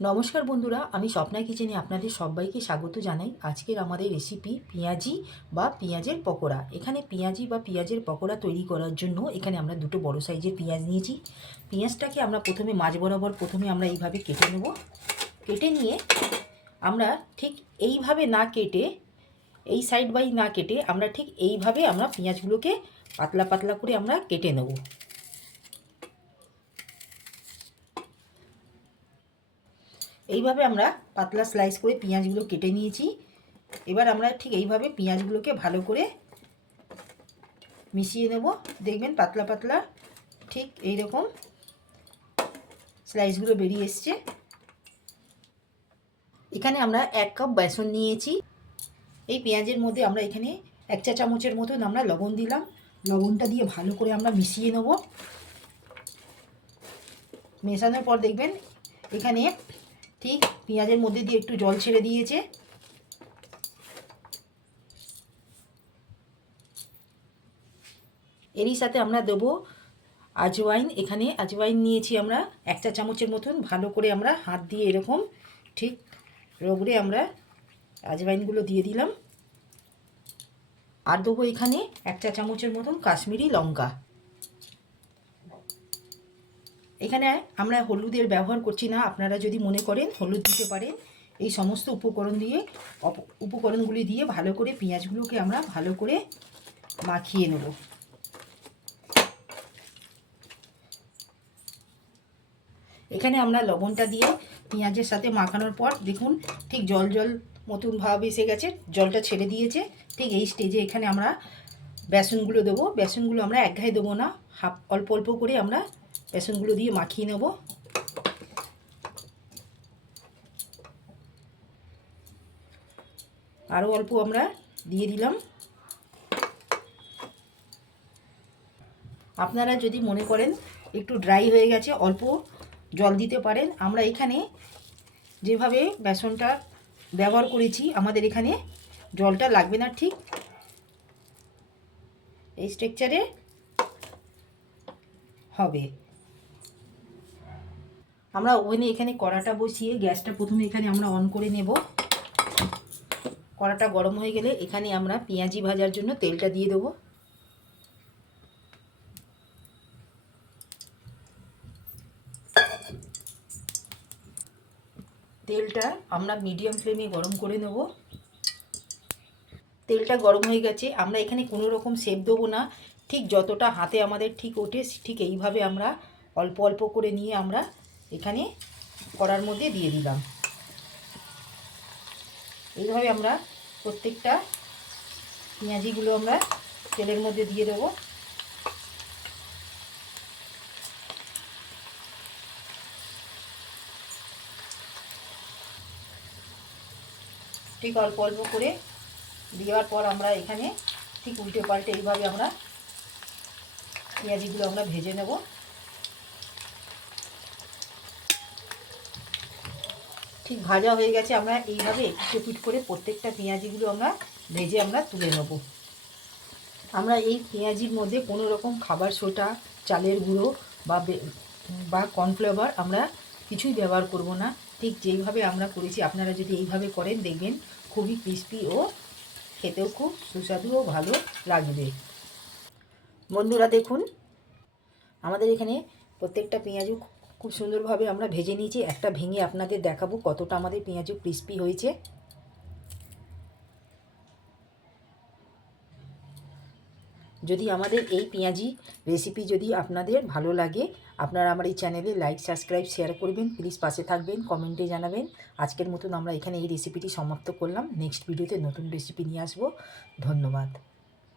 নমস্কার বন্ধুরা, আমি স্বপ্না কিচেনে আপনাদের সবাইকে স্বাগত জানাই। আজকের আমাদের রেসিপি পেঁয়াজি বা পেঁয়াজের পকোড়া। এখানে পেঁয়াজি বা পেঁয়াজের পকোড়া তৈরি করার জন্য এখানে আমরা দুটো বড় সাইজের পেঁয়াজ নিয়েছি। পেঁয়াজটাকে আমরা প্রথমে মাঝ বরাবর আমরা এইভাবে কেটে নেব। কেটে নিয়ে আমরা ঠিক এইভাবে না কেটে, এই সাইড বাই না কেটে আমরা ঠিক এইভাবে আমরা পেঁয়াজগুলোকে পাতলা পাতলা করে আমরা কেটে নেব। এইভাবে আমরা পাতলা স্লাইস করে পেঁয়াজগুলো কেটে নিয়েছি। এবার আমরা ঠিক এইভাবে পেঁয়াজগুলোকে ভালো করে মিশিয়ে নেব। দেখবেন পাতলা পাতলা ঠিক এই রকম স্লাইসগুলো বেরিয়ে এসছে। এখানে আমরা 1 কাপ বেসন নিয়েছি। এই পেঁয়াজের মধ্যে আমরা এখানে 1 চা চামচের মতন আমরা লবণ দিলাম। লবণটা দিয়ে ভালো করে আমরা মিশিয়ে নেব। মেশানোর পর দেখবেন এখানে ঠিক পেঁয়াজের মধ্যে দিয়ে একটু জল ছেড়ে দিয়েছে। এরই সাথে আমরা দেবো আজওয়াইন। এখানে আজওয়াইন নিয়েছি আমরা 1 চা চামচের মতন। ভালো করে আমরা হাত দিয়ে এরকম ঠিক রগড়ে আমরা আজওয়াইনগুলো দিয়ে দিলাম। আর দেবো এখানে 1 চা চামচের মতন কাশ্মীরি লঙ্কা। এখানে আমরা হলুদের ব্যবহার করছি না, আপনারা যদি মনে করেন হলুদ দিতে পারেন। এই সমস্ত উপকরণগুলি দিয়ে ভালো করে পেঁয়াজগুলোকে আমরা ভালো করে মাখিয়ে নেব। এখানে আমরা লবণটা দিয়ে পেঁয়াজের সাথে মাখানোর পর দেখুন ঠিক জল জল মতন ভাব এসে গেছে, জলটা ছেড়ে দিয়েছে। ঠিক এই স্টেজে এখানে আমরা বেসনগুলো দেবো। বেসনগুলো আমরা এক ঘায়ে দেবো না, অল্প অল্প করে আমরা বেসনগুলো দিয়ে মাখিয়ে নেব। আরও অল্প আমরা দিয়ে দিলাম। আপনারা যদি মনে করেন একটু ড্রাই হয়ে গেছে, অল্প জল দিতে পারেন। আমরা এখানে যেভাবে বেসনটা ব্যবহার করেছি আমাদের এখানে জলটা লাগবে না। ঠিক এই স্ট্রাকচারে হবে। আমরা ওভেনে এখানে কড়াটা বসিয়ে গ্যাসটা প্রথমে এখানে আমরা অন করে নেব। কড়াটা গরম হয়ে গেলে এখানে আমরা পেঁয়াজি ভাজার জন্য তেলটা দিয়ে দেবো। তেলটা আমরা মিডিয়াম ফ্লেমে গরম করে নেব। তেলটা গরম হয়ে গেছে। আমরা এখানে কোনো রকম শেপ দেবো না। ঠিক যতটা হাতে আমাদের ঠিক ওঠে ঠিক এইভাবে আমরা অল্প অল্প করে নিয়ে আমরা এখানে কড়ার মধ্যে দিয়ে দিলাম। এইভাবে আমরা প্রত্যেকটা পেঁয়াজিগুলো আমরা তেলের মধ্যে দিয়ে দেবো। ঠিক অল্প অল্প করে দেওয়ার পর আমরা এখানে ঠিক উল্টে পাল্টে এইভাবে আমরা পেঁয়াজিগুলো আমরা ভেজে নেব। ঠিক ভাজা হয়ে গেছে। আমরা এইভাবে এপিট করে প্রত্যেকটা পেঁয়াজিগুলো আমরা ভেজে আমরা তুলে নেব। আমরা এই পেঁয়াজির মধ্যে কোনো রকম খাবার সোডা, চালের গুঁড়ো বা কর্নফ্লাওয়ার আমরা কিছুই ব্যবহার করব না। ঠিক যেইভাবে আমরা করেছি আপনারা যদি এইভাবে করেন দেখবেন খুবই ক্রিস্পি ও খেতেও খুব সুস্বাদু ও ভালো লাগবে। বন্ধুরা দেখুন আমাদের এখানে প্রত্যেকটা পেঁয়াজু খুব সুন্দরভাবে আমরা ভেজে নিয়েছি। একটা ভেঙে আপনাদের দেখাবো কতটা আমাদের পেঁয়াজু ক্রিস্পি হয়েছে। যদি আমাদের এই পেঁয়াজি রেসিপি যদি আপনাদের ভালো লাগে, আপনারা আমার এই চ্যানেলে লাইক, সাবস্ক্রাইব, শেয়ার করবেন। প্লিজ পাশে থাকবেন, কমেন্টে জানাবেন। আজকের মতন আমরা এখানে এই রেসিপিটি সমাপ্ত করলাম। নেক্সট ভিডিওতে নতুন রেসিপি নিয়ে আসবো। ধন্যবাদ।